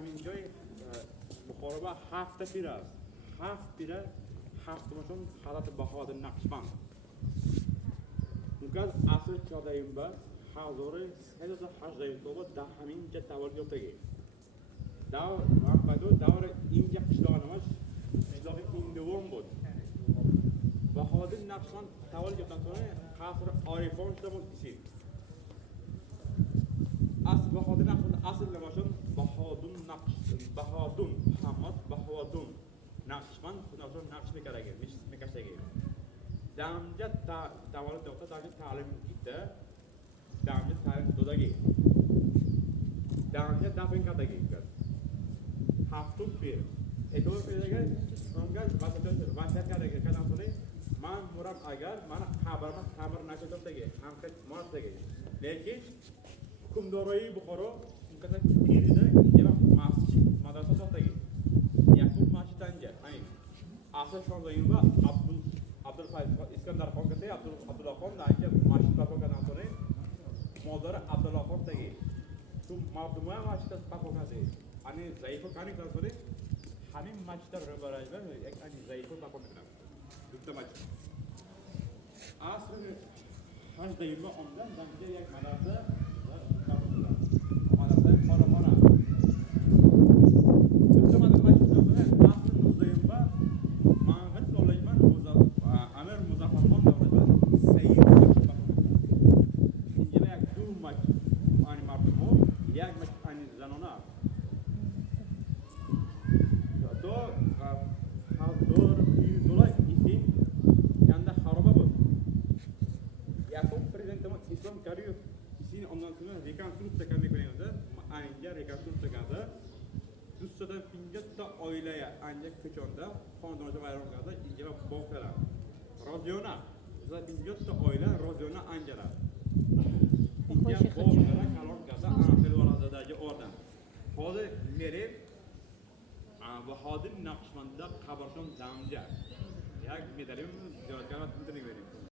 همین جای بخارا با هفت پیر است. هفت پیره هفتمشون حضرت بهادر نقشبند. اونجا اصل چهاردهم با 1382 در همین جا تولد یافتگی. دور اینجا قشلاقنامش قشلاق هندوان بود. بهادر نقشبند تولد یافتن قصر عارفان شده بود کسی. اصل بهادر نقشبند اصل نماشون بهادر محمد بهادر نقشبند خودشون نقش میکشیدگی. دامجا تولد یافته دامجا تعلیم گیرده. دامجا تعلیم دادگی. دامجا دفن کردگی کرد. هفتم پیر. اتوار پیداگر اونجا واسه کردگی کدام سالی من مرام اگر من خبر نکردم دیگه هم که ماست دیگه. لیکن کمدارایی بخورو اونجا پیر ده اینجا مسجد مدرسه ساختگی. یکم مسجد انجا. این اصل شان زایم با عبدالفایز اسکندر خان کته عبدالله خان اینجا مسجد برپا کردن سالی مادر عبدالله خان دیگه. تو مردمای مسجد برپا کرده. ani ضعیف کانی کلاس بوده همین مسجد رو برای یک ani ضعیف رو برپا میکنم. دوتا مسجد. اصل هر دیگه آمدن دنده یک مدرسه مدرسه خارمانه. دوتا مسجد داره اصل نوزدهم با مانگت دولتمان امیر مظفر خان دولتمان سعید اینجا یک دو مسجد ani مردم یک مسجد ani زنانه. دور دولای ایسین یانده خرابه بود. یکم پرزنت ما اسلام کاریو ایسین آنان سومه ریکانستروکت میکنیم ده. اینجا ریکانستروکت کرده. 250 تا عائله اینجا کشانده خاندانش ویران کرده اینجا باغ کردن. رازیانه 250 تا عائله رازیانه اینجا را. اینجا باغ کرده کلان کرده آنفل ورازه داده آوردن. حالا میریم بهادر نقشبند قبرشون دامجا یک میداریم جادگرات میتونیم بریم.